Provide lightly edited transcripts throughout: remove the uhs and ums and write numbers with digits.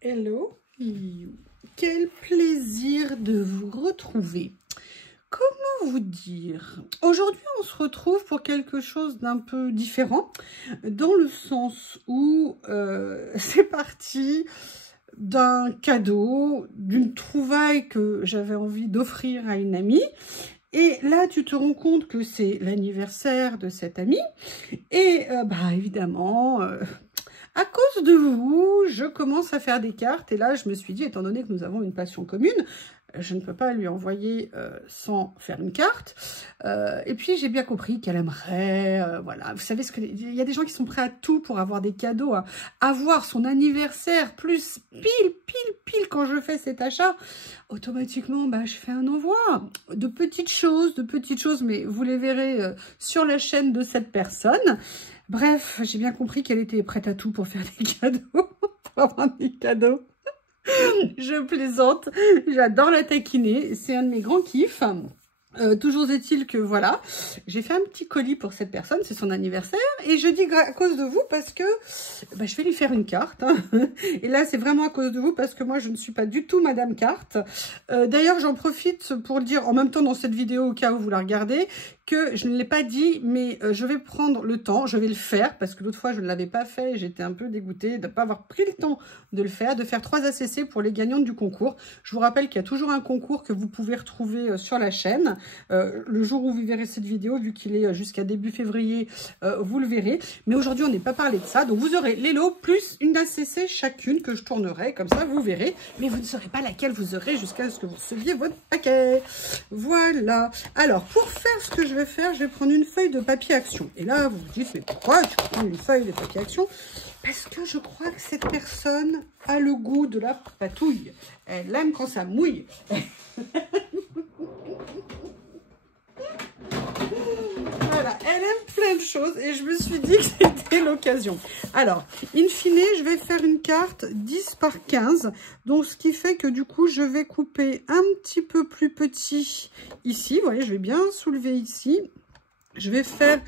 Hello, quel plaisir de vous retrouver. Comment vous dire? Aujourd'hui, on se retrouve pour quelque chose d'un peu différent, dans le sens où c'est parti d'un cadeau, d'une trouvaille que j'avais envie d'offrir à une amie. Et là, tu te rends compte que c'est l'anniversaire de cette amie. Et évidemment... à cause de vous, je commence à faire des cartes et là, je me suis dit, étant donné que nous avons une passion commune, je ne peux pas lui envoyer sans faire une carte. Et puis, j'ai bien compris qu'elle aimerait, voilà. Vous savez, il y a des gens qui sont prêts à tout pour avoir des cadeaux, hein. Avoir son anniversaire, plus pile quand je fais cet achat, automatiquement, je fais un envoi de petites choses, mais vous les verrez sur la chaîne de cette personne. Bref, j'ai bien compris qu'elle était prête à tout pour faire des cadeaux, pour avoir des cadeaux. Je plaisante, j'adore la taquiner, c'est un de mes grands kiffs. Toujours est-il que voilà, j'ai fait un petit colis pour cette personne, c'est son anniversaire, et je dis à cause de vous parce que je vais lui faire une carte, hein. Et là c'est vraiment à cause de vous parce que moi je ne suis pas du tout Madame Carte. D'ailleurs j'en profite pour le dire en même temps dans cette vidéo au cas où vous la regardez, que je ne l'ai pas dit, mais je vais prendre le temps, je vais le faire, parce que l'autre fois je ne l'avais pas fait, et j'étais un peu dégoûtée de ne pas avoir pris le temps de le faire, de faire 3 ACC pour les gagnantes du concours. Je vous rappelle qu'il y a toujours un concours que vous pouvez retrouver sur la chaîne. Le jour où vous verrez cette vidéo, vu qu'il est jusqu'à début février, vous le verrez. Mais aujourd'hui, on n'est pas parlé de ça, donc vous aurez les lots plus une ACC chacune que je tournerai, comme ça vous verrez. Mais vous ne saurez pas laquelle vous aurez jusqu'à ce que vous receviez votre paquet. Voilà. Alors, pour faire ce que je vais faire, je vais prendre une feuille de papier action. Et là, vous vous dites, mais pourquoi tu prends une feuille de papier action? Parce que je crois que cette personne a le goût de la patouille. Elle aime quand ça mouille. Voilà, elle aime plein de choses et je me suis dit que c'était l'occasion. Alors, in fine, je vais faire une carte 10 par 15. Donc, ce qui fait que du coup, je vais couper un petit peu plus petit ici. Vous voyez, je vais bien soulever ici. Je vais faire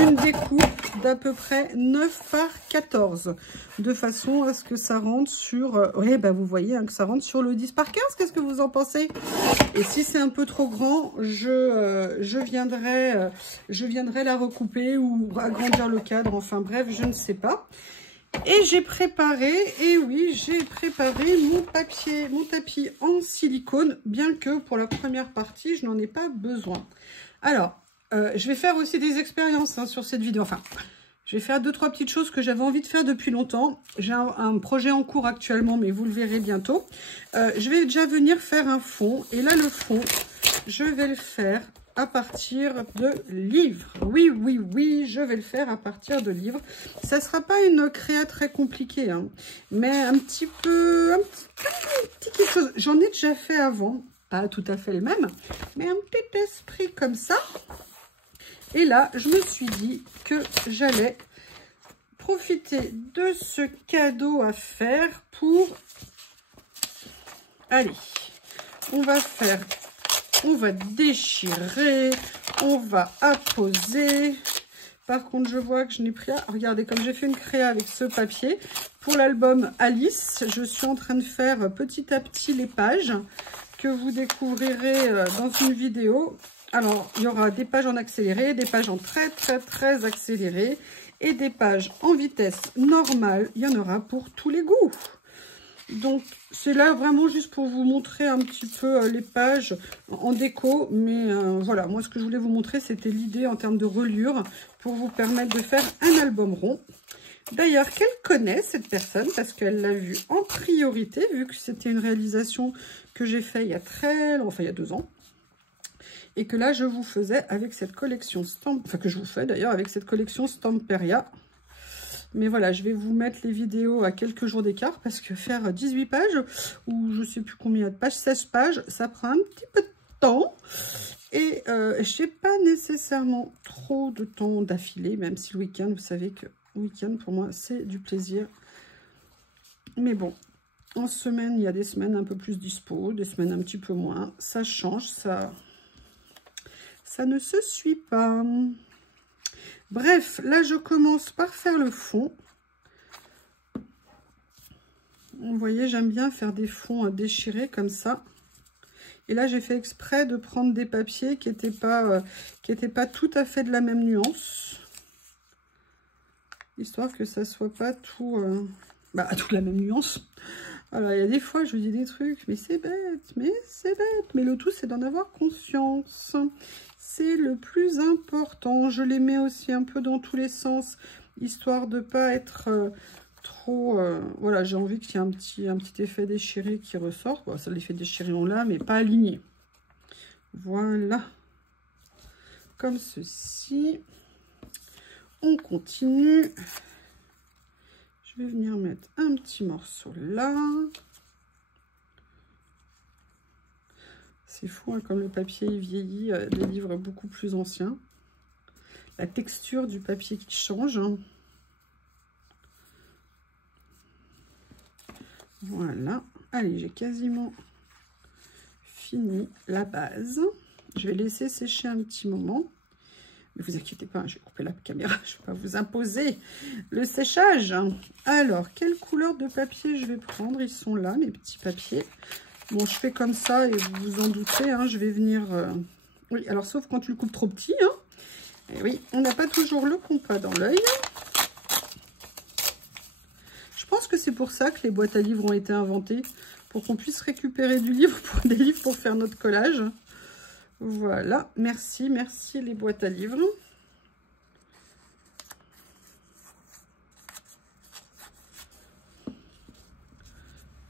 une découpe d'à peu près 9 par 14, de façon à ce que ça rentre sur... vous voyez hein, que ça rentre sur le 10 par 15. Qu'est-ce que vous en pensez? Et si c'est un peu trop grand, je viendrai la recouper ou agrandir le cadre. Enfin bref, je ne sais pas. Et j'ai préparé, et oui, j'ai préparé mon tapis en silicone, bien que pour la première partie, je n'en ai pas besoin. Alors... je vais faire aussi des expériences hein, sur cette vidéo. Enfin, je vais faire 2-3 petites choses que j'avais envie de faire depuis longtemps. J'ai un projet en cours actuellement, mais vous le verrez bientôt. Je vais déjà venir faire un fond. Et là, le fond, je vais le faire à partir de livres. Oui, je vais le faire à partir de livres. Ça ne sera pas une créa très compliquée, hein, mais un petit quelque chose. J'en ai déjà fait avant. Pas tout à fait le même, mais un petit esprit comme ça. Et là, je me suis dit que j'allais profiter de ce cadeau à faire pour... Allez, on va déchirer, on va apposer. Par contre, je vois que je n'ai pris... Regardez, comme j'ai fait une créa avec ce papier, pour l'album Alice, je suis en train de faire petit à petit les pages que vous découvrirez dans une vidéo. Alors, il y aura des pages en accéléré, des pages en très accéléré et des pages en vitesse normale. Il y en aura pour tous les goûts. Donc, c'est là vraiment juste pour vous montrer un petit peu les pages en déco. Mais voilà, moi, ce que je voulais vous montrer, c'était l'idée en termes de reliure pour vous permettre de faire un album rond. D'ailleurs, qu'elle connaît, cette personne, parce qu'elle l'a vu en priorité, vu que c'était une réalisation que j'ai faite il y a très longtemps, enfin, il y a 2 ans. Et que là, je vous faisais avec cette collection Stamp... Enfin, que je vous fais d'ailleurs avec cette collection Stamperia. Mais voilà, je vais vous mettre les vidéos à quelques jours d'écart parce que faire 18 pages, ou je sais plus combien de pages, 16 pages, ça prend un petit peu de temps. Et je n'ai pas nécessairement trop de temps d'affilée, même si le week-end, vous savez que le week-end, pour moi, c'est du plaisir. Mais bon, en semaine, il y a des semaines un peu plus dispo, des semaines un petit peu moins. Ça change, ça ne se suit pas. Bref, là, je commence par faire le fond. Vous voyez, j'aime bien faire des fonds déchirés comme ça. Et là, j'ai fait exprès de prendre des papiers qui n'étaient pas tout à fait de la même nuance. Histoire que ça soit pas tout... toute la même nuance. Alors, il y a des fois, je vous dis des trucs, mais c'est bête, mais c'est bête. Mais le tout, c'est d'en avoir conscience. C'est le plus important. Je les mets aussi un peu dans tous les sens, histoire de ne pas être... trop, voilà, j'ai envie qu'il y ait un petit effet déchiré qui ressort. Bon, ça, l'effet déchiré, on l'a, mais pas aligné. Voilà. Comme ceci. On continue. Je vais venir mettre un petit morceau là. C'est fou, hein, comme le papier est vieilli, des livres beaucoup plus anciens. La texture du papier qui change. Hein. Voilà, allez, j'ai quasiment fini la base. Je vais laisser sécher un petit moment. Ne vous inquiétez pas, je vais couper la caméra, je ne vais pas vous imposer le séchage. Alors, quelle couleur de papier je vais prendre? Ils sont là, mes petits papiers. Bon, je fais comme ça et vous vous en doutez, hein, je vais venir... Oui, alors sauf quand tu le coupes trop petit. Hein. Et oui, on n'a pas toujours le compas dans l'œil. Je pense que c'est pour ça que les boîtes à livres ont été inventées, pour qu'on puisse récupérer des livres pour faire notre collage. Voilà, merci, merci les boîtes à livres.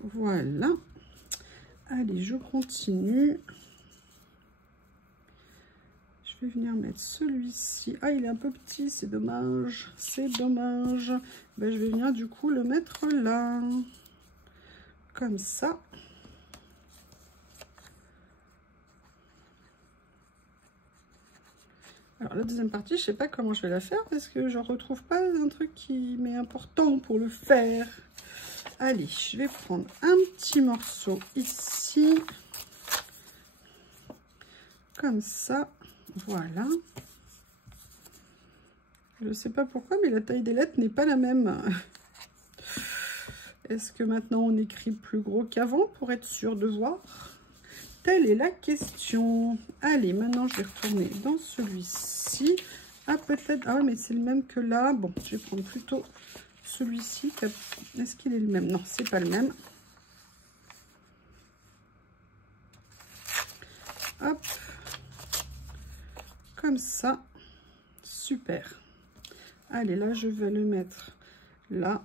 Voilà. Allez, je continue. Je vais venir mettre celui-ci. Ah, il est un peu petit, c'est dommage. C'est dommage. Ben, je vais venir du coup le mettre là. Comme ça. Alors, la deuxième partie, je ne sais pas comment je vais la faire parce que je ne retrouve pas un truc qui m'est important pour le faire. Allez, je vais prendre un petit morceau ici. Comme ça. Voilà. Je ne sais pas pourquoi, mais la taille des lettres n'est pas la même. Est-ce que maintenant on écrit plus gros qu'avant pour être sûr de voir? Telle est la question. Allez, maintenant je vais retourner dans celui-ci. Ah, peut-être... Ah ouais, mais c'est le même que là. Bon, je vais prendre plutôt celui-ci. Est-ce qu'il est le même? Non, c'est pas le même. Hop. Comme ça. Super. Allez, là, je vais le mettre là.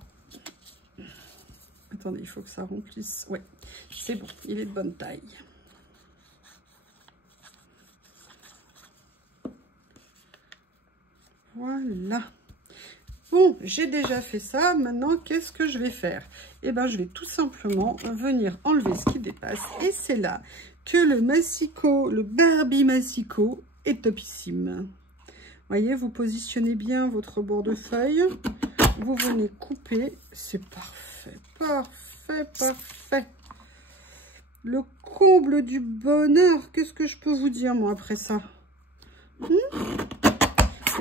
Attendez, il faut que ça remplisse. Ouais, c'est bon. Il est de bonne taille. Voilà. Bon, j'ai déjà fait ça. Maintenant, qu'est-ce que je vais faire? Eh bien, je vais tout simplement venir enlever ce qui dépasse. Et c'est là que le massicot, le Barbie massicot est topissime. Voyez, vous positionnez bien votre bord de feuille. Vous venez couper. C'est parfait, parfait, parfait. Le comble du bonheur. Qu'est-ce que je peux vous dire, moi, après ça?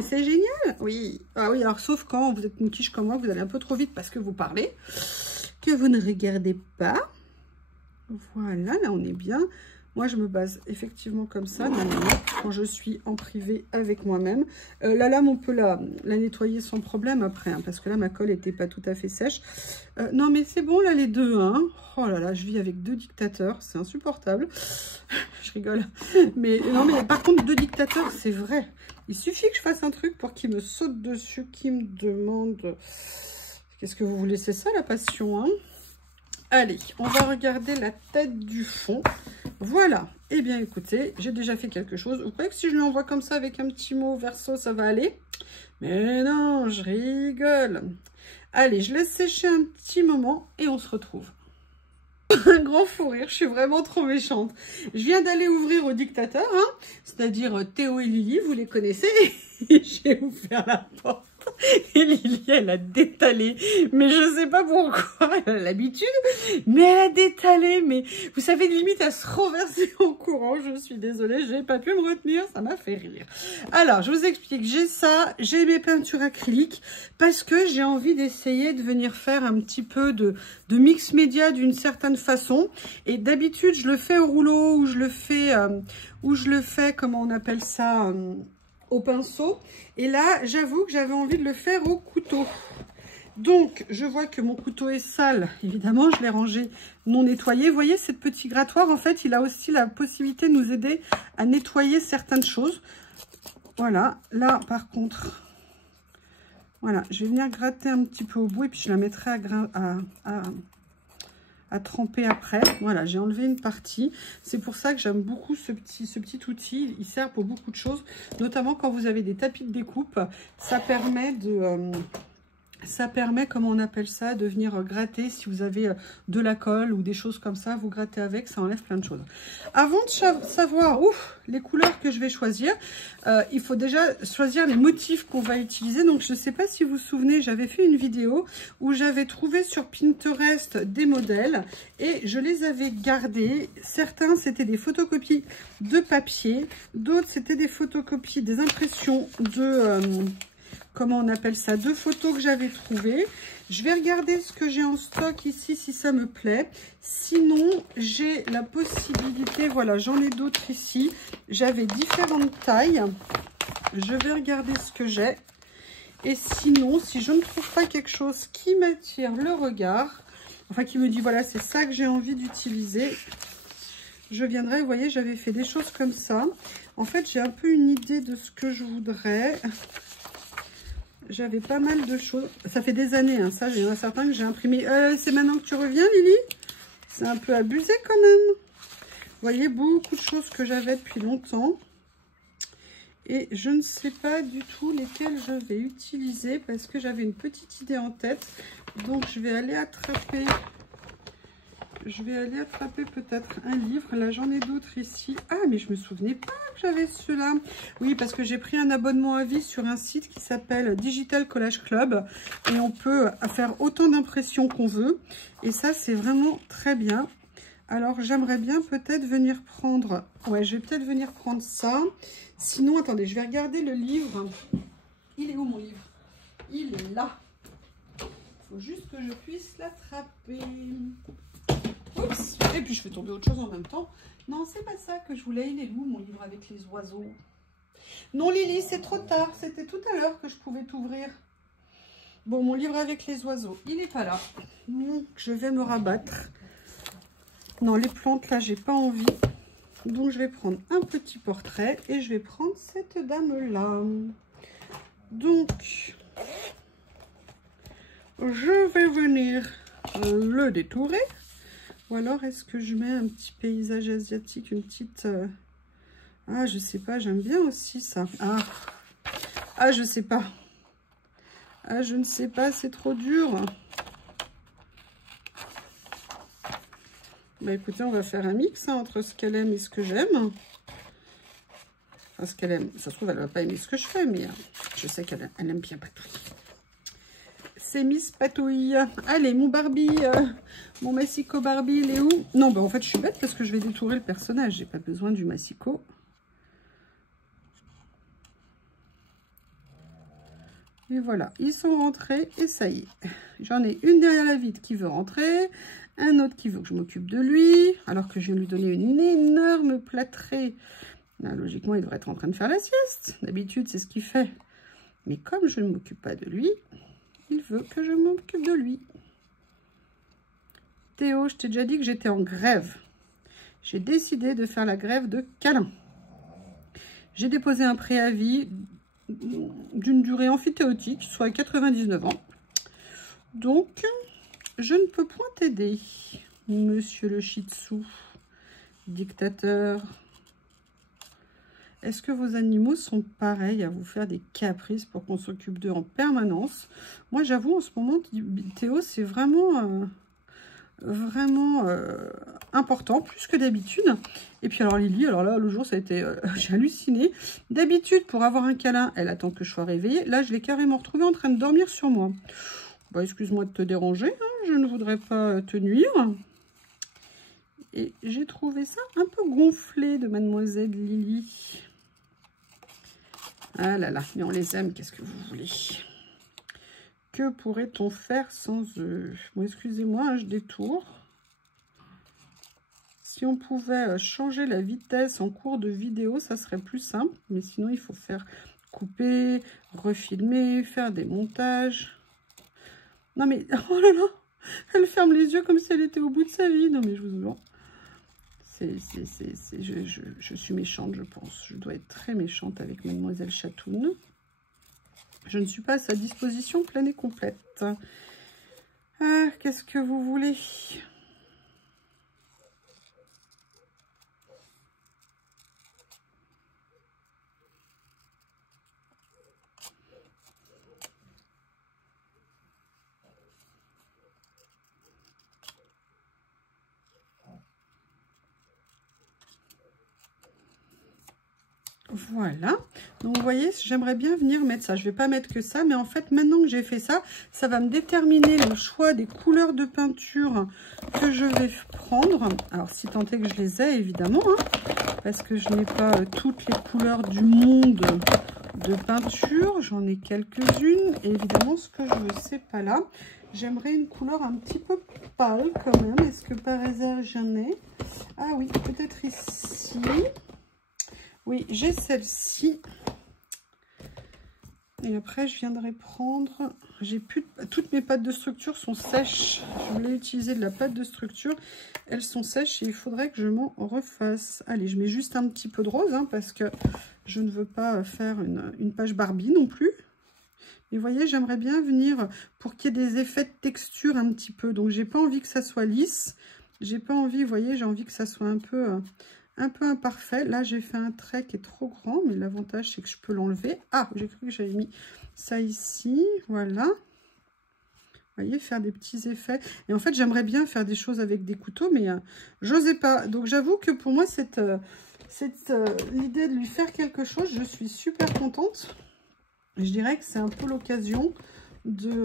C'est génial. Oui. Ah oui, alors sauf quand vous êtes une quiche comme moi, vous allez un peu trop vite parce que vous parlez, que vous ne regardez pas. Voilà, là on est bien. Moi je me base effectivement comme ça, quand je suis en privé avec moi-même. La lame, on peut la nettoyer sans problème après, hein, parce que là ma colle n'était pas tout à fait sèche. Non mais c'est bon là les deux. Hein. Oh là là, je vis avec deux dictateurs, c'est insupportable. Je rigole. Mais non mais par contre, deux dictateurs, c'est vrai. Il suffit que je fasse un truc pour qu'ils me sautent dessus, qu'ils me demandent... Qu'est-ce que vous voulez? C'est ça la passion, hein? Allez, on va regarder la tête du fond. Voilà. Eh bien, écoutez, j'ai déjà fait quelque chose. Vous croyez que si je l'envoie comme ça avec un petit mot verso, ça va aller? Mais non, je rigole. Allez, je laisse sécher un petit moment et on se retrouve. Un grand fou rire, je suis vraiment trop méchante. Je viens d'aller ouvrir au dictateur, hein, c'est-à-dire Théo et Lily, vous les connaissez. Je vais ouvrir la porte. Et Lily, elle a détalé. Mais je sais pas pourquoi, elle a l'habitude. Mais elle a détalé. Mais vous savez, limite à se renverser en courant. Je suis désolée, j'ai pas pu me retenir. Ça m'a fait rire. Alors, je vous explique. J'ai ça. J'ai mes peintures acryliques. Parce que j'ai envie d'essayer de venir faire un petit peu de mix média d'une certaine façon. Et d'habitude, je le fais au rouleau ou je le fais, comment on appelle ça, au pinceau. Et là, j'avoue que j'avais envie de le faire au couteau. Donc, je vois que mon couteau est sale. Évidemment, je l'ai rangé non nettoyé. Vous voyez, cette petite grattoir, en fait, il a aussi la possibilité de nous aider à nettoyer certaines choses. Voilà. Là, par contre, voilà, je vais venir gratter un petit peu au bout et puis je la mettrai à tremper après. Voilà, j'ai enlevé une partie. C'est pour ça que j'aime beaucoup ce petit outil. Il sert pour beaucoup de choses, notamment quand vous avez des tapis de découpe. Ça permet comment on appelle ça, de venir gratter. Si vous avez de la colle ou des choses comme ça, vous grattez avec, ça enlève plein de choses. Avant de savoir les couleurs que je vais choisir, il faut déjà choisir les motifs qu'on va utiliser. Donc, je ne sais pas si vous vous souvenez, j'avais fait une vidéo où j'avais trouvé sur Pinterest des modèles et je les avais gardés. Certains, c'était des photocopies de papier. D'autres, c'était des photocopies, des impressions de... comment on appelle ça, de photos que j'avais trouvées. Je vais regarder ce que j'ai en stock ici, si ça me plaît. Sinon, j'ai la possibilité, voilà, j'en ai d'autres ici. J'avais différentes tailles. Je vais regarder ce que j'ai. Et sinon, si je ne trouve pas quelque chose qui m'attire le regard, enfin qui me dit, voilà, c'est ça que j'ai envie d'utiliser, je viendrai, vous voyez, j'avais fait des choses comme ça. En fait, j'ai un peu une idée de ce que je voudrais. J'avais pas mal de choses. Ça fait des années, hein, ça, j'ai un certain que j'ai imprimé. C'est maintenant que tu reviens, Lily? C'est un peu abusé quand même. Vous voyez, beaucoup de choses que j'avais depuis longtemps. Et je ne sais pas du tout lesquelles je vais utiliser parce que j'avais une petite idée en tête. Donc, je vais aller attraper... peut-être un livre. Là, j'en ai d'autres ici. Ah, mais je me souvenais pas que j'avais ceux-là. Oui, parce que j'ai pris un abonnement à vie sur un site qui s'appelle Digital Collage Club. Et on peut faire autant d'impressions qu'on veut. Et ça, c'est vraiment très bien. Alors, j'aimerais bien peut-être venir prendre... Ouais, je vais peut-être venir prendre ça. Sinon, attendez, je vais regarder le livre. Il est où, mon livre? Il est là. Il faut juste que je puisse l'attraper. Oups. Et puis je fais tomber autre chose en même temps. Non, c'est pas ça que je voulais. Il est où mon livre avec les oiseaux? Non, Lily, c'est trop tard. C'était tout à l'heure que je pouvais t'ouvrir. Bon, mon livre avec les oiseaux, il n'est pas là. Donc, je vais me rabattre. Non, les plantes, là, j'ai pas envie. Donc, je vais prendre un petit portrait et je vais prendre cette dame-là. Donc, je vais venir le détourer. Ou alors, est-ce que je mets un petit paysage asiatique, une petite... Ah, je sais pas, j'aime bien aussi ça. Ah, je sais pas. Ah, je ne sais pas, c'est trop dur. Bah écoutez, on va faire un mix hein, entre ce qu'elle aime et ce que j'aime. Enfin, ce qu'elle aime. Ça se trouve, elle ne va pas aimer ce que je fais, mais je sais qu'elle aime bien patouille. C'est Miss Patouille. Allez, mon Barbie, mon Massico Barbie, il est où? Non, bah en fait, je suis bête parce que je vais détourer le personnage. J'ai pas besoin du Massico. Et voilà, ils sont rentrés et ça y est. J'en ai une derrière la vitre qui veut rentrer, un autre qui veut que je m'occupe de lui, alors que je viens de lui donner une énorme plâtrée. Là, logiquement, il devrait être en train de faire la sieste. D'habitude, c'est ce qu'il fait. Mais comme je ne m'occupe pas de lui, il veut que je m'occupe de lui. Théo, je t'ai déjà dit que j'étais en grève. J'ai décidé de faire la grève de câlin. J'ai déposé un préavis d'une durée amphithéotique, soit 99 ans. Donc, je ne peux point t'aider, monsieur le Shih Tzu, dictateur. Est-ce que vos animaux sont pareils à vous faire des caprices pour qu'on s'occupe d'eux en permanence? Moi, j'avoue, en ce moment, Théo, c'est vraiment important, plus que d'habitude. Et puis alors Lily, alors là, le jour, ça a été... j'ai halluciné. D'habitude, pour avoir un câlin, elle attend que je sois réveillée. Là, je l'ai carrément retrouvée en train de dormir sur moi. Bon, excuse-moi de te déranger, hein, je ne voudrais pas te nuire. Et j'ai trouvé ça un peu gonflé de Mademoiselle Lily. Ah là là, mais on les aime, qu'est-ce que vous voulez? Que pourrait-on faire sans eux? Bon, excusez-moi, hein, je détourne. Si on pouvait changer la vitesse en cours de vidéo, ça serait plus simple. Mais sinon, il faut faire couper, refilmer, faire des montages. Non mais, oh là là, elle ferme les yeux comme si elle était au bout de sa vie. Non mais je vous jure. Je suis méchante, je pense. Je dois être très méchante avec Mademoiselle Chatoune. Je ne suis pas à sa disposition pleine et complète. Ah, qu'est-ce que vous voulez? Voilà, donc vous voyez, j'aimerais bien venir mettre ça. Je ne vais pas mettre que ça, mais en fait, maintenant que j'ai fait ça, ça va me déterminer le choix des couleurs de peinture que je vais prendre. Alors, si tant est que je les ai, évidemment, hein, parce que je n'ai pas toutes les couleurs du monde de peinture. J'en ai quelques-unes, et évidemment, ce que je veux, c'est pas là. J'aimerais une couleur un petit peu pâle quand même. Est-ce que par hasard, j'en ai? Ah oui, peut-être ici. Oui, j'ai celle-ci. Et après, je viendrai prendre... J'ai plus... Toutes mes pâtes de structure sont sèches. Je voulais utiliser de la pâte de structure. Elles sont sèches et il faudrait que je m'en refasse. Allez, je mets juste un petit peu de rose, hein, parce que je ne veux pas faire une page Barbie non plus. Et vous voyez, j'aimerais bien venir pour qu'il y ait des effets de texture un petit peu. Donc, j'ai pas envie que ça soit lisse. J'ai pas envie, vous voyez, j'ai envie que ça soit un peu imparfait. Là, j'ai fait un trait qui est trop grand, mais l'avantage, c'est que je peux l'enlever. Ah, j'ai cru que j'avais mis ça ici. Voilà. Vous voyez, faire des petits effets. Et en fait, j'aimerais bien faire des choses avec des couteaux, mais j'osais pas. Donc, j'avoue que pour moi, l'idée de lui faire quelque chose, je suis super contente. Je dirais que c'est un peu l'occasion de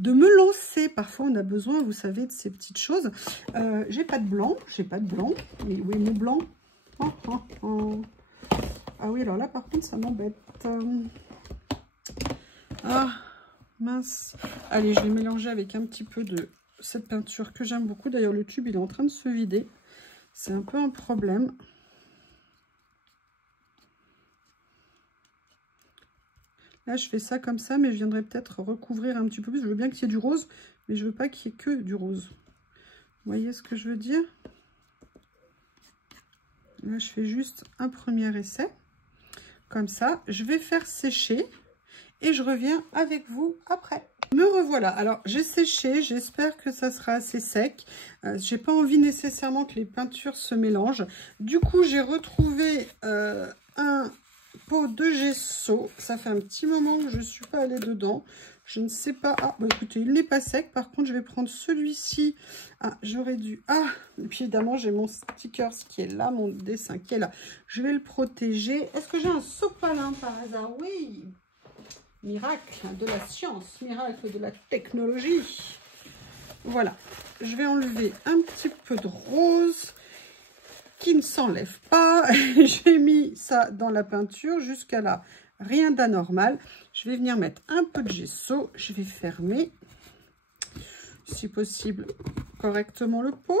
me lancer. Parfois, on a besoin, vous savez, de ces petites choses. J'ai pas de blanc. Mais où est mon blanc? Ah oui, alors là, par contre, ça m'embête. Ah, mince. Allez, je vais mélanger avec un petit peu de cette peinture que j'aime beaucoup. D'ailleurs, le tube, il est en train de se vider. C'est un peu un problème. Là, je fais ça comme ça, mais je viendrai peut-être recouvrir un petit peu plus. Je veux bien qu'il y ait du rose, mais je veux pas qu'il y ait que du rose. Vous voyez ce que je veux dire? Là, je fais juste un premier essai. Comme ça, je vais faire sécher et je reviens avec vous après. Me revoilà. Alors, j'ai séché. J'espère que ça sera assez sec. J'ai pas envie nécessairement que les peintures se mélangent. Du coup, j'ai retrouvé un pot de gesso. Ça fait un petit moment que je ne suis pas allée dedans. Je ne sais pas. Ah, bah écoutez, il n'est pas sec. Par contre, je vais prendre celui-ci. Ah, j'aurais dû. Ah, et puis évidemment, j'ai mon sticker qui est là, mon dessin qui est là. Je vais le protéger. Est-ce que j'ai un sopalin par hasard? Oui. Miracle de la science, miracle de la technologie. Voilà. Je vais enlever un petit peu de rose qui ne s'enlève pas. J'ai mis ça dans la peinture jusqu'à là, rien d'anormal. Je vais venir mettre un peu de gesso. Je vais fermer, si possible, correctement le pot.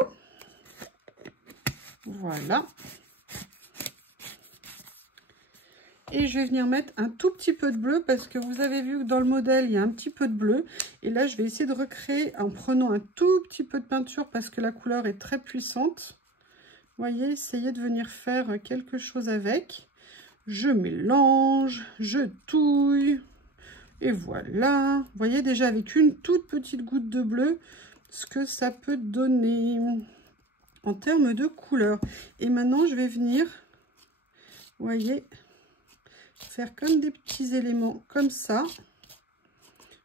Voilà. Et je vais venir mettre un tout petit peu de bleu parce que vous avez vu que dans le modèle, il y a un petit peu de bleu. Et là, je vais essayer de recréer en prenant un tout petit peu de peinture parce que la couleur est très puissante. Vous voyez, essayez de venir faire quelque chose avec. Je mélange, je touille. Et voilà. Vous voyez déjà avec une toute petite goutte de bleu ce que ça peut donner en termes de couleur. Et maintenant, je vais venir, vous voyez, faire comme des petits éléments comme ça.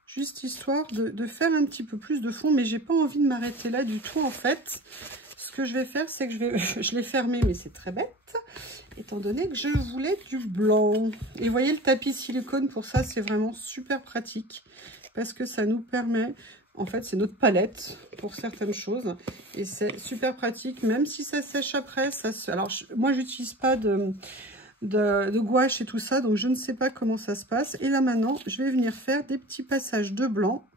Juste histoire de faire un petit peu plus de fond. Mais j'ai pas envie de m'arrêter là du tout en fait. ce que je vais faire, c'est que je l'ai fermé, mais c'est très bête, étant donné que je voulais du blanc. Et vous voyez, le tapis silicone, pour ça, c'est vraiment super pratique, parce que ça nous permet, en fait, c'est notre palette pour certaines choses, et c'est super pratique, même si ça sèche après. Alors, moi, j'utilise pas de gouache et tout ça, donc je ne sais pas comment ça se passe. Et là, maintenant, je vais venir faire des petits passages de blanc,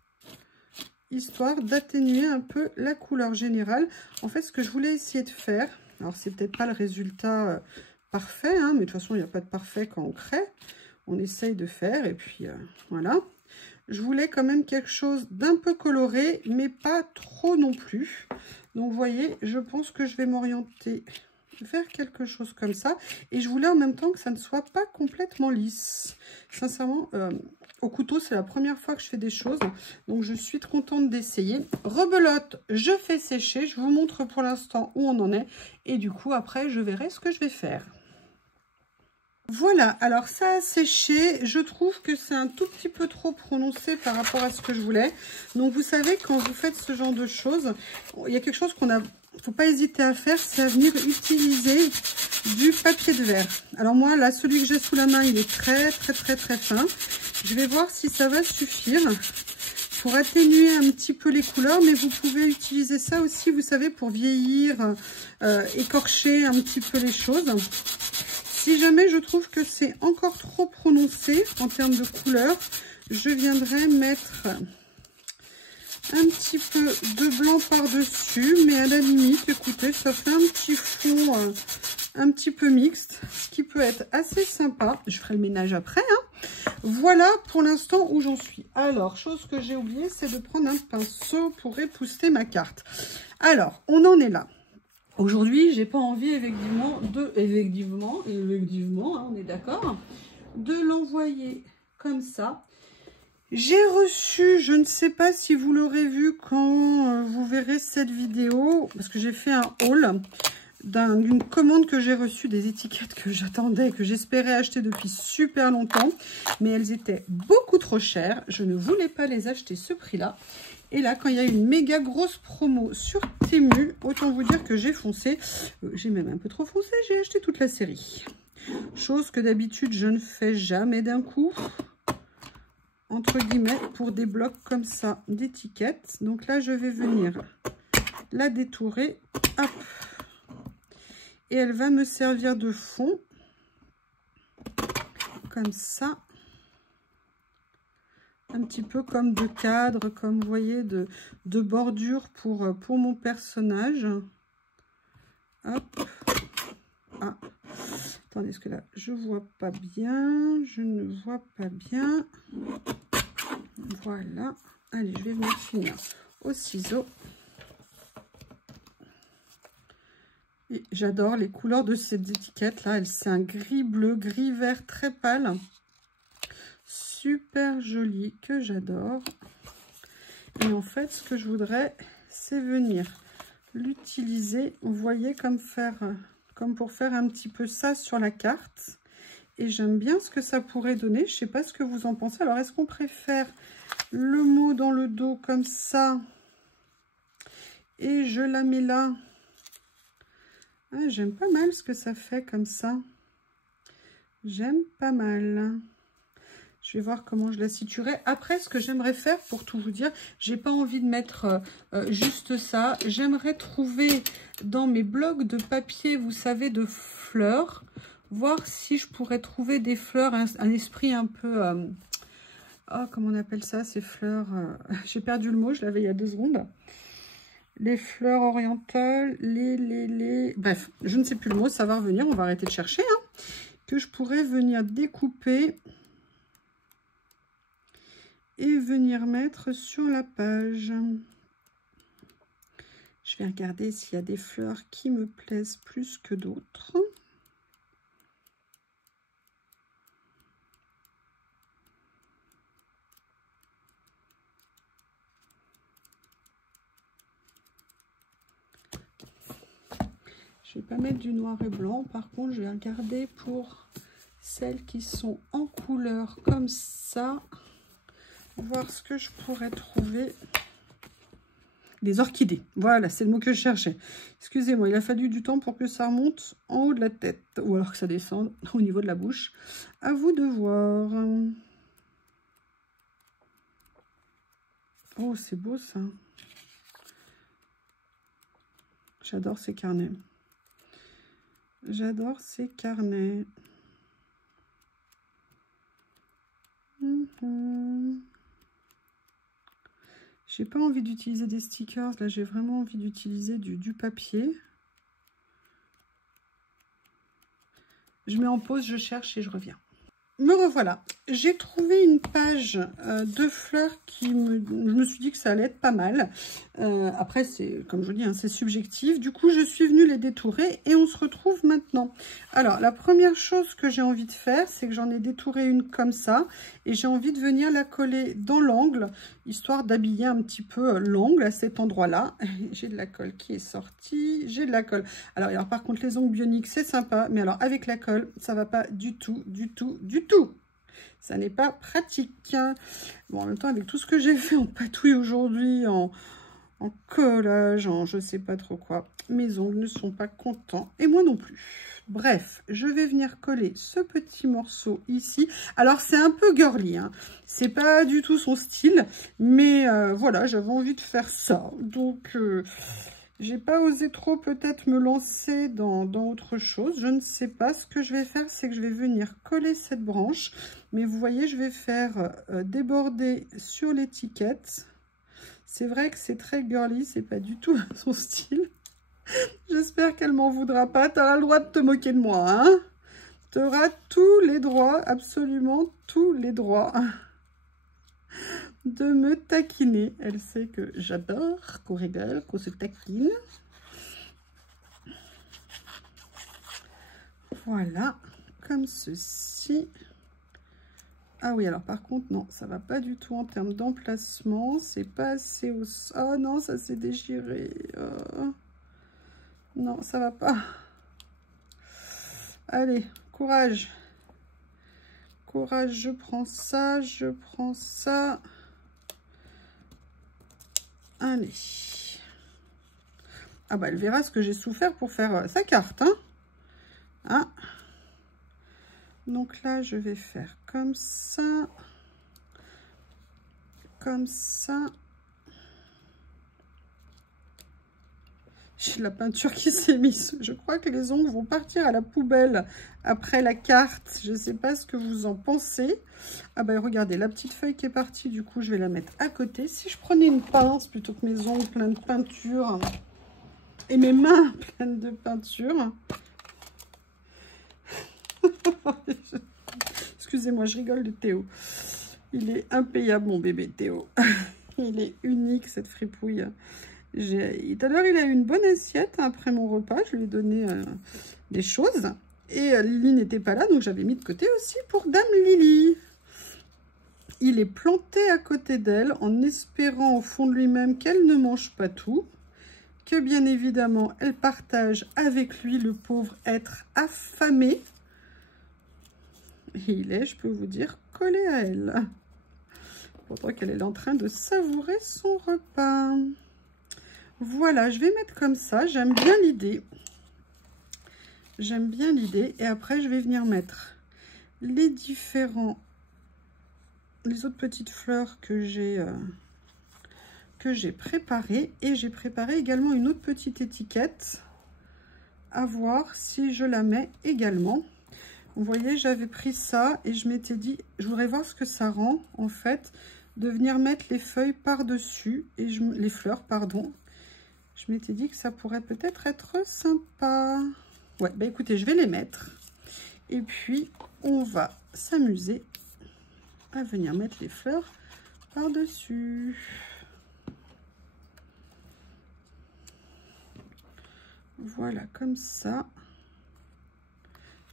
histoire d'atténuer un peu la couleur générale. En fait, ce que je voulais essayer de faire, alors c'est peut-être pas le résultat parfait, hein, mais de toute façon, il n'y a pas de parfait quand on crée. On essaye de faire, et puis voilà. Je voulais quand même quelque chose d'un peu coloré, mais pas trop non plus. Donc, vous voyez, je pense que je vais m'orienter vers quelque chose comme ça. Et je voulais en même temps que ça ne soit pas complètement lisse. Sincèrement, au couteau, c'est la première fois que je fais des choses. Donc, je suis contente d'essayer. Rebelote, je fais sécher. Je vous montre pour l'instant où on en est. Et du coup, après, je verrai ce que je vais faire. Voilà, alors ça a séché, je trouve que c'est un tout petit peu trop prononcé par rapport à ce que je voulais. Donc vous savez, quand vous faites ce genre de choses, il y a quelque chose qu'on a, faut pas hésiter à faire, c'est à venir utiliser du papier de verre. Alors moi, là, celui que j'ai sous la main, il est très fin. Je vais voir si ça va suffire pour atténuer un petit peu les couleurs, mais vous pouvez utiliser ça aussi, vous savez, pour vieillir, écorcher un petit peu les choses. Si jamais je trouve que c'est encore trop prononcé en termes de couleur, je viendrai mettre un petit peu de blanc par-dessus. Mais à la limite, écoutez, ça fait un petit fond un petit peu mixte, ce qui peut être assez sympa. Je ferai le ménage après, hein. Voilà pour l'instant où j'en suis. Alors, chose que j'ai oublié, c'est de prendre un pinceau pour épousseter ma carte. Alors, on en est là. Aujourd'hui, j'ai pas envie effectivement, hein, on est d'accord, de l'envoyer comme ça. J'ai reçu, je ne sais pas si vous l'aurez vu quand vous verrez cette vidéo, parce que j'ai fait un haul d'une commande que j'ai reçue, des étiquettes que j'attendais, que j'espérais acheter depuis super longtemps, mais elles étaient beaucoup trop chères. Je ne voulais pas les acheter ce prix-là. Et là, quand il y a une méga grosse promo sur Temu, autant vous dire que j'ai foncé. J'ai même un peu trop foncé, j'ai acheté toute la série. Chose que d'habitude, je ne fais jamais d'un coup. Entre guillemets, pour des blocs comme ça d'étiquettes. Donc là, je vais venir la détourer. Hop. Et elle va me servir de fond. Comme ça. Un petit peu comme de cadre, comme vous voyez, de bordure pour mon personnage. Hop. Ah. Attendez, parce que là, je vois pas bien. Je ne vois pas bien. Voilà. Allez, je vais venir finir au ciseau. Et j'adore les couleurs de cette étiquette là. C'est un gris bleu, gris vert très pâle. Super joli, que j'adore. Et en fait, ce que je voudrais, c'est venir l'utiliser, vous voyez, comme pour faire un petit peu ça sur la carte. Et j'aime bien ce que ça pourrait donner. Je sais pas ce que vous en pensez. Alors, est-ce qu'on préfère le mot dans le dos comme ça et je la mets là? Ah, j'aime pas mal ce que ça fait comme ça. J'aime pas mal. Je vais voir comment je la situerai. Après, ce que j'aimerais faire, pour tout vous dire, j'ai pas envie de mettre juste ça. J'aimerais trouver dans mes blocs de papier, vous savez, de fleurs, voir si je pourrais trouver des fleurs, un esprit un peu... oh, comment on appelle ça, ces fleurs j'ai perdu le mot, je l'avais il y a 2 secondes. Les fleurs orientales, bref, je ne sais plus le mot, ça va revenir, on va arrêter de chercher. Hein, que je pourrais venir découper et venir mettre sur la page. Je vais regarder s'il y a des fleurs qui me plaisent plus que d'autres. Je ne vais pas mettre du noir et blanc. Par contre, je vais regarder pour celles qui sont en couleur comme ça. Voir ce que je pourrais trouver. Des orchidées. Voilà, c'est le mot que je cherchais. Excusez-moi, il a fallu du temps pour que ça remonte en haut de la tête. Ou alors que ça descende au niveau de la bouche. À vous de voir. Oh, c'est beau ça. J'adore ces carnets. J'adore ces carnets. J'ai pas envie d'utiliser des stickers. Là, j'ai vraiment envie d'utiliser du papier. Je mets en pause, je cherche et je reviens. Me revoilà. J'ai trouvé une page de fleurs qui je me suis dit que ça allait être pas mal. Après, c'est comme je vous dis, hein, c'est subjectif. Du coup, je suis venue les détourer et on se retrouve maintenant. Alors, la première chose que j'ai envie de faire, c'est que j'en ai détouré une comme ça. Et j'ai envie de venir la coller dans l'angle, histoire d'habiller un petit peu l'angle à cet endroit-là. J'ai de la colle qui est sortie. J'ai de la colle. Alors, par contre, les ongles bioniques, c'est sympa. Mais alors, avec la colle, ça va pas du tout, du tout, du tout. Ça n'est pas pratique. Bon, en même temps, avec tout ce que j'ai fait en patouille aujourd'hui, en collage, en je sais pas trop quoi, mes ongles ne sont pas contents. Et moi non plus. Bref, je vais venir coller ce petit morceau ici. Alors, c'est un peu girly, hein. C'est pas du tout son style. Mais voilà, j'avais envie de faire ça. Donc... j'ai pas osé trop peut-être me lancer dans autre chose. Je ne sais pas. Ce que je vais faire, c'est que je vais venir coller cette branche. Mais vous voyez, je vais faire déborder sur l'étiquette. C'est vrai que c'est très girly. C'est pas du tout son style. J'espère qu'elle m'en voudra pas. Tu auras le droit de te moquer de moi, hein. Tu auras tous les droits, absolument tous les droits de me taquiner. Elle sait que j'adore qu'on rigole, qu'on se taquine. Voilà, comme ceci. Ah oui, alors par contre, non, ça va pas du tout en termes d'emplacement. C'est pas assez au... Oh non, ça s'est déchiré. Oh. Non, ça va pas. Allez, courage. Courage, je prends ça, je prends ça. Allez. Ah bah, elle verra ce que j'ai souffert pour faire sa carte, hein. Ah. Donc là, je vais faire comme ça. Comme ça. J'ai de la peinture qui s'est mise. Je crois que les ongles vont partir à la poubelle après la carte. Je ne sais pas ce que vous en pensez. Ah ben regardez, la petite feuille qui est partie, du coup, je vais la mettre à côté. Si je prenais une pince plutôt que mes ongles pleins de peinture et mes mains pleines de peinture. Excusez-moi, je rigole de Théo. Il est impayable, mon bébé Théo. Il est unique, cette fripouille. Tout à l'heure, il a eu une bonne assiette après mon repas. Je lui ai donné des choses. Et Lily n'était pas là, donc j'avais mis de côté aussi pour Dame Lily. Il est planté à côté d'elle en espérant au fond de lui-même qu'elle ne mange pas tout. Que bien évidemment, elle partage avec lui, le pauvre être affamé. Et il est, je peux vous dire, collé à elle. Pourtant qu'elle est en train de savourer son repas. Voilà, je vais mettre comme ça. J'aime bien l'idée. J'aime bien l'idée. Et après, je vais venir mettre les autres petites fleurs que j'ai préparées. Et j'ai préparé également une autre petite étiquette. À voir si je la mets également. Vous voyez, j'avais pris ça et je m'étais dit, je voudrais voir ce que ça rend, en fait, de venir mettre les feuilles par-dessus, et les fleurs, pardon. Je m'étais dit que ça pourrait peut-être être sympa. Ouais, bah écoutez, je vais les mettre. Et puis, on va s'amuser à venir mettre les fleurs par-dessus. Voilà, comme ça.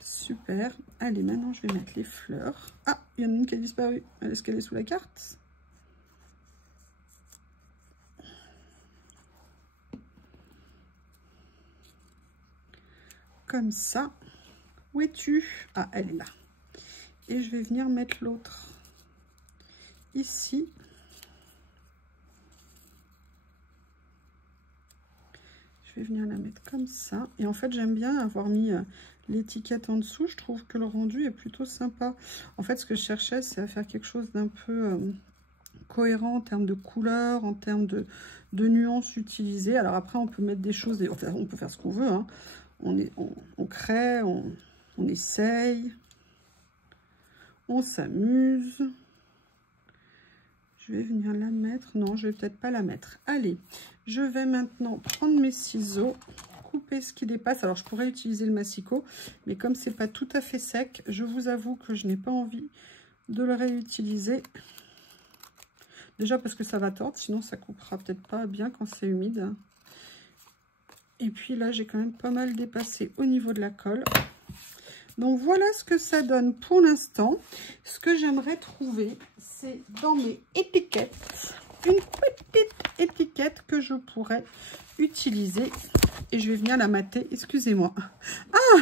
Super. Allez, maintenant, je vais mettre les fleurs. Ah, il y en a une qui a disparu. Est-ce qu'elle est sous la carte? Comme ça. Où es-tu? Ah, elle est là. Et je vais venir mettre l'autre ici. Je vais venir la mettre comme ça. Et en fait, j'aime bien avoir mis l'étiquette en dessous. Je trouve que le rendu est plutôt sympa. En fait, ce que je cherchais, c'est à faire quelque chose d'un peu cohérent en termes de couleurs, en termes de nuances utilisées. Alors après, on peut mettre des choses, enfin, on peut faire ce qu'on veut. Hein. On crée, on essaye, on s'amuse. Je vais venir la mettre. Non, je vais peut-être pas la mettre. Allez, je vais maintenant prendre mes ciseaux, couper ce qui dépasse. Alors, je pourrais utiliser le massicot, mais comme c'est pas tout à fait sec, je vous avoue que je n'ai pas envie de le réutiliser. Déjà parce que ça va tordre, sinon ça coupera peut-être pas bien quand c'est humide. Et puis là, j'ai quand même pas mal dépassé au niveau de la colle. Donc voilà ce que ça donne pour l'instant. Ce que j'aimerais trouver, c'est dans mes étiquettes, une petite étiquette que je pourrais utiliser. Et je vais venir la mater, excusez-moi. Ah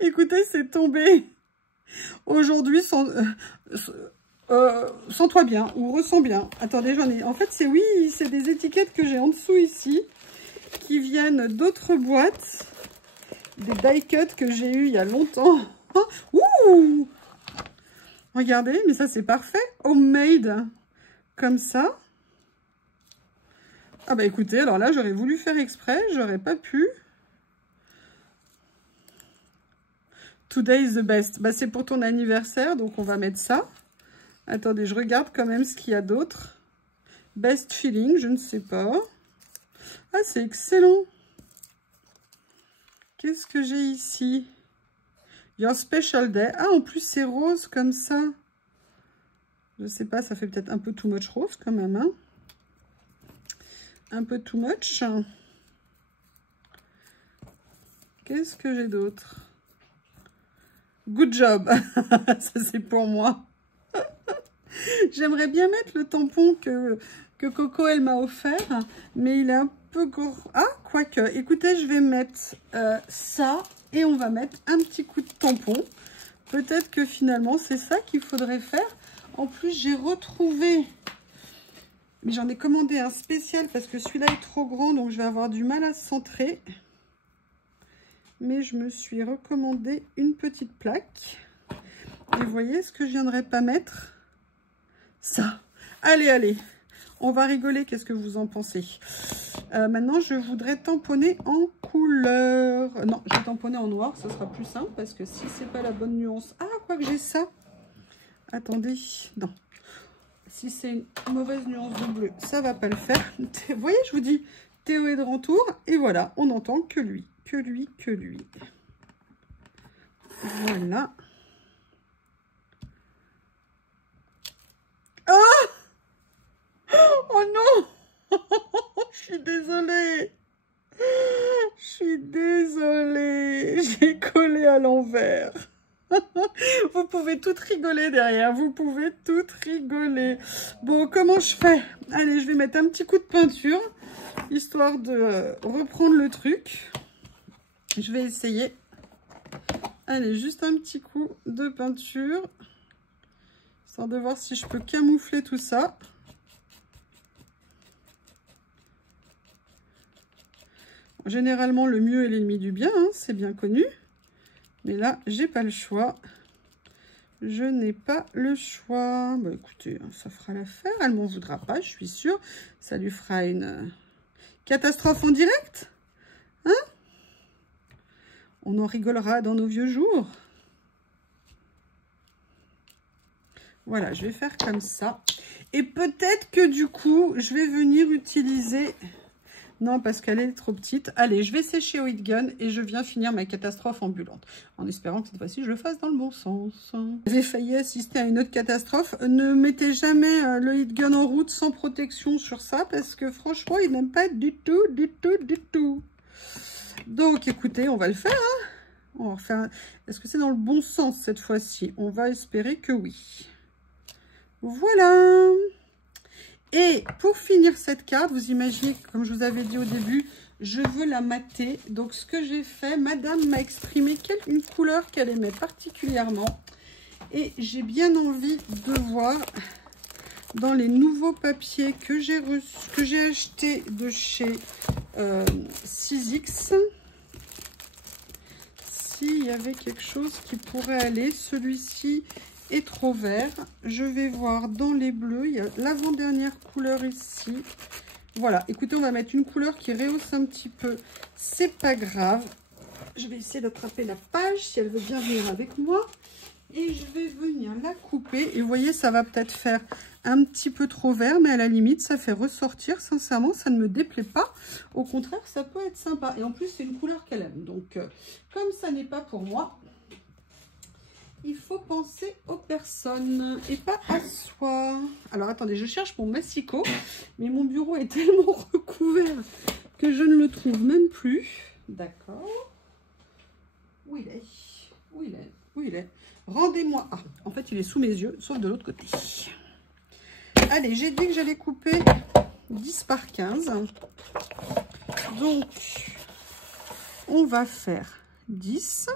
écoutez, c'est tombé. Aujourd'hui, sens-toi bien ou ressens bien. Attendez, j'en ai. En fait, c'est c'est des étiquettes que j'ai en dessous ici, qui viennent d'autres boîtes. Des die cuts que j'ai eu il y a longtemps. Ouh! Regardez, mais ça c'est parfait. Homemade. Comme ça. Ah bah écoutez, alors là j'aurais voulu faire exprès, j'aurais pas pu. Today is the best. Bah c'est pour ton anniversaire, donc on va mettre ça. Attendez, je regarde quand même ce qu'il y a d'autre. Best feeling, je ne sais pas. Ah, c'est excellent. Qu'est-ce que j'ai ici? Your special day. Ah, en plus, c'est rose comme ça. Je sais pas, ça fait peut-être un peu too much rose quand même. Hein, un peu too much. Qu'est-ce que j'ai d'autre? Good job. Ça, c'est pour moi. J'aimerais bien mettre le tampon que Coco, elle m'a offert. Mais il est un peu gros. Ah, quoique. Écoutez, je vais mettre ça. Et on va mettre un petit coup de tampon. Peut-être que finalement, c'est ça qu'il faudrait faire. En plus, j'ai retrouvé... Mais j'en ai commandé un spécial parce que celui-là est trop grand. Donc, je vais avoir du mal à centrer. Mais je me suis recommandé une petite plaque. Et vous voyez ce que je viendrai pas mettre? Ça. Allez, allez. On va rigoler. Qu'est-ce que vous en pensez? Maintenant, je voudrais tamponner en couleur. Non, je vais tamponner en noir. Ce sera plus simple parce que si c'est pas la bonne nuance... Ah, quoi que j'ai ça. Attendez. Non. Si c'est une mauvaise nuance de bleu, ça va pas le faire. Vous voyez, je vous dis, Théo est de retour. Et voilà, on n'entend que lui. Que lui, que lui. Voilà. Ah! Oh non! Je suis désolée. Je suis désolée. J'ai collé à l'envers. Vous pouvez toutes rigoler derrière. Vous pouvez toutes rigoler. Bon, comment je fais? Allez, je vais mettre un petit coup de peinture, histoire de reprendre le truc. Je vais essayer. Allez, juste un petit coup de peinture, histoire de voir si je peux camoufler tout ça. Généralement, le mieux est l'ennemi du bien, hein, c'est bien connu. Mais là, j'ai pas le choix. Je n'ai pas le choix. Bah, écoutez, ça fera l'affaire. Elle m'en voudra pas, je suis sûre. Ça lui fera une catastrophe en direct. Hein? On en rigolera dans nos vieux jours. Voilà, je vais faire comme ça. Et peut-être que du coup, je vais venir utiliser... Non, parce qu'elle est trop petite. Allez, je vais sécher au heat gun et je viens finir ma catastrophe ambulante. En espérant que cette fois-ci, je le fasse dans le bon sens. J'ai failli assister à une autre catastrophe. Ne mettez jamais le heat gun en route sans protection sur ça parce que franchement, il n'aime pas du tout, du tout, du tout. Donc, écoutez, on va le faire. Hein, on va refaire. Est-ce que c'est dans le bon sens cette fois-ci? On va espérer que oui. Voilà. Et pour finir cette carte, vous imaginez, comme je vous avais dit au début, je veux la mater. Donc, ce que j'ai fait, madame m'a exprimé une couleur qu'elle aimait particulièrement. Et j'ai bien envie de voir dans les nouveaux papiers que j'ai acheté de chez 6X. S'il y avait quelque chose qui pourrait aller. Celui-ci est trop vert. Je vais voir dans les bleus. Il y a l'avant-dernière couleur ici. Voilà, écoutez, on va mettre une couleur qui rehausse un petit peu. C'est pas grave. Je vais essayer d'attraper la page si elle veut bien venir avec moi. Et je vais venir la couper. Et vous voyez, ça va peut-être faire un petit peu trop vert, mais à la limite, ça fait ressortir. Sincèrement, ça ne me déplaît pas. Au contraire, ça peut être sympa. Et en plus, c'est une couleur qu'elle aime. Donc, comme ça n'est pas pour moi, il faut penser aux personnes et pas à soi. Alors, attendez, je cherche mon massicot. Mais mon bureau est tellement recouvert que je ne le trouve même plus. D'accord. Où il est? Où il est? Où il est? Rendez-moi. Ah, en fait, il est sous mes yeux, sauf de l'autre côté. Allez, j'ai dit que j'allais couper 10 par 15. Donc, on va faire 10.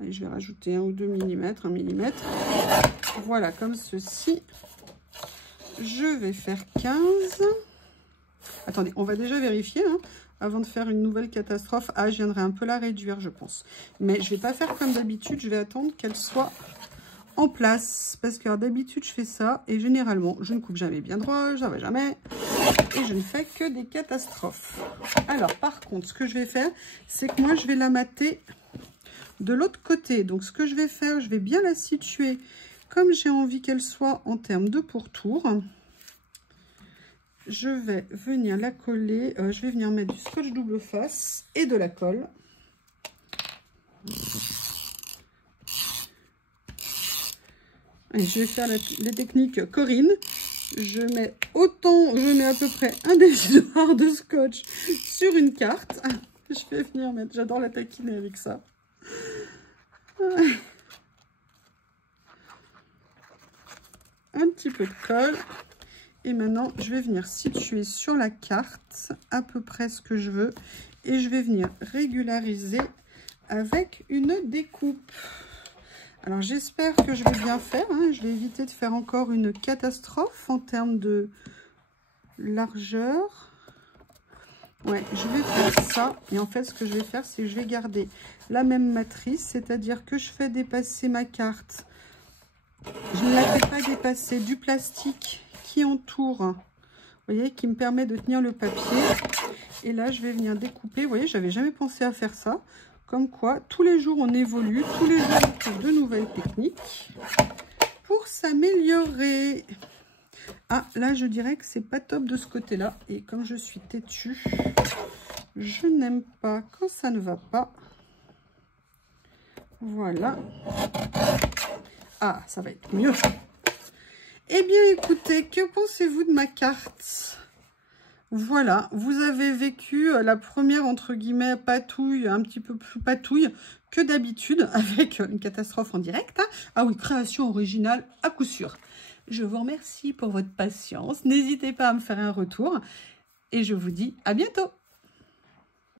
Allez, je vais rajouter 1 ou 2 mm, 1 mm. Voilà, comme ceci. Je vais faire 15. Attendez, on va déjà vérifier, hein, avant de faire une nouvelle catastrophe. Ah, je viendrai un peu la réduire, je pense. Mais je ne vais pas faire comme d'habitude, je vais attendre qu'elle soit en place. Parce que d'habitude, je fais ça. Et généralement, je ne coupe jamais bien droit, jamais. Et je ne fais que des catastrophes. Alors, par contre, ce que je vais faire, c'est que moi, je vais la mater de l'autre côté. Donc, ce que je vais faire, je vais bien la situer comme j'ai envie qu'elle soit en termes de pourtour. Je vais venir la coller, je vais venir mettre du scotch double face et de la colle. Et je vais faire les techniques Corinne. Je mets à peu près un défileur de scotch sur une carte. Je vais venir mettre, j'adore la taquiner avec ça. Un petit peu de colle. Et maintenant, je vais venir situer sur la carte à peu près ce que je veux. Et je vais venir régulariser avec une découpe. Alors, j'espère que je vais bien faire, hein. Je vais éviter de faire encore une catastrophe en termes de largeur. Ouais, je vais faire ça. Et en fait, ce que je vais faire, c'est que je vais garder la même matrice. C'est-à-dire que je fais dépasser ma carte. Je ne la fais pas dépasser du plastique qui entoure, vous voyez, qui me permet de tenir le papier. Et là, je vais venir découper. Vous voyez, j'avais jamais pensé à faire ça. Comme quoi, tous les jours, on évolue. Tous les jours, on trouve de nouvelles techniques pour s'améliorer. Ah, là, je dirais que c'est pas top de ce côté-là. Et comme je suis têtue, je n'aime pas quand ça ne va pas. Voilà. Ah, ça va être mieux. Eh bien, écoutez, que pensez-vous de ma carte? Voilà, vous avez vécu la première, entre guillemets, patouille, un petit peu plus patouille que d'habitude, avec une catastrophe en direct. Hein. Ah oui, création originale à coup sûr. Je vous remercie pour votre patience. N'hésitez pas à me faire un retour. Et je vous dis à bientôt.